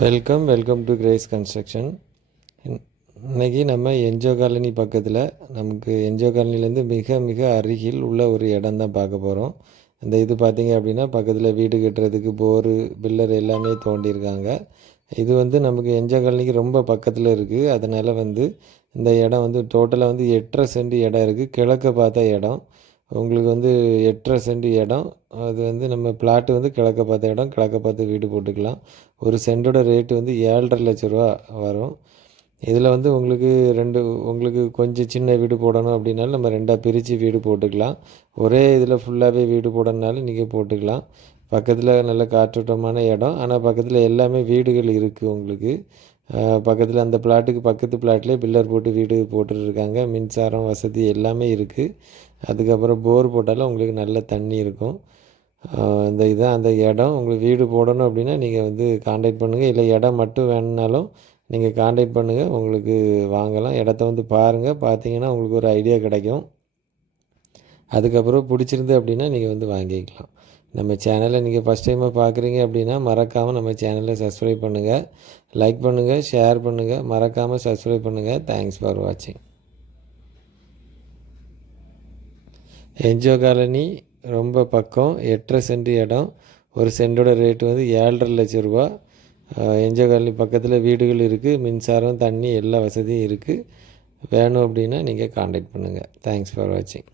Welcome welcome to Grace construction இன்னைக்கு நம்ம NGO colony பக்கத்தில் நமக்கு என்ஜோ காலனிலேருந்து மிக மிக அருகில் உள்ள ஒரு இடம் தான் பார்க்க போகிறோம் இந்த இது பார்த்திங்க அப்படின்னா பக்கத்தில் வீடு கட்டுறதுக்கு போரு பில்லர் எல்லாமே தோண்டியிருக்காங்க. இது வந்து நமக்கு என்ஜோ காலனிக்கு ரொம்ப பக்கத்தில் இருக்குது அதனால் வந்து இந்த இடம் வந்து டோட்டலாக வந்து எட்டரை சென்ட் இடம் இருக்குது கிழக்க பார்த்த இடம். உங்களுக்கு வந்து எட்டரை சென்ட் இடம். அது வந்து நம்ம பிளாட்டு வந்து கிழக்க பார்த்த இடம். கிழக்க பார்த்து வீடு போட்டுக்கலாம். ஒரு சென்டோட ரேட்டு வந்து ஏழரை லட்ச ரூபா வரும். இதில் வந்து உங்களுக்கு ரெண்டு உங்களுக்கு கொஞ்சம் சின்ன வீடு போடணும் அப்படின்னாலும் நம்ம ரெண்டாக பிரித்து வீடு போட்டுக்கலாம். ஒரே இதில் ஃபுல்லாகவே வீடு போடணுனாலும் நீங்கள் போட்டுக்கலாம். பக்கத்தில் நல்ல காற்றோட்டமான இடம். ஆனால் பக்கத்தில் எல்லாமே வீடுகள் இருக்குது உங்களுக்கு. பக்கத்தில் அந்த பிளாட்டுக்கு பக்கத்து பிளாட்லேயே பில்லர் போட்டு வீடு போட்டுருக்காங்க மின்சாரம் வசதி எல்லாமே இருக்குது அதுக்கப்புறம் போர் போட்டாலும் உங்களுக்கு நல்ல தண்ணி இருக்கும். இந்த இதுதான் அந்த இடம். உங்களுக்கு வீடு போடணும் அப்படின்னா நீங்கள் வந்து காண்டாக்ட் பண்ணுங்கள் இல்லை இடம் மட்டும் வேணுனாலும் நீங்கள் காண்டாக்ட் பண்ணுங்கள் உங்களுக்கு வாங்கலாம். இடத்த வந்து பாருங்கள் பார்த்தீங்கன்னா உங்களுக்கு ஒரு ஐடியா கிடைக்கும். அதுக்கப்புறம் பிடிச்சிருந்து அப்படின்னா நீங்கள் வந்து வாங்கிக்கலாம். நம்ம சேனலை நீங்கள் ஃபஸ்ட் டைமாக பார்க்குறீங்க அப்படின்னா மறக்காமல் நம்ம சேனலை சப்ஸ்கிரைப் பண்ணுங்கள் லைக் பண்ணுங்கள் ஷேர் பண்ணுங்கள் மறக்காமல் சப்ஸ்கிரைப் பண்ணுங்கள் தேங்க்ஸ் ஃபார் வாட்சிங் என்ஜிஓ காலனி ரொம்ப பக்கம் எட்டரை சென்ட் இடம். ஒரு சென்டோட ரேட்டு வந்து ஏழரை லட்சம் ரூபா. என்ஜோ காலனி பக்கத்தில் வீடுகள் இருக்குது மின்சாரம் தண்ணி எல்லா வசதியும் இருக்குது வேணும் அப்படின்னா நீங்கள் காண்டாக்ட் பண்ணுங்கள் தேங்க்ஸ் ஃபார் வாட்சிங்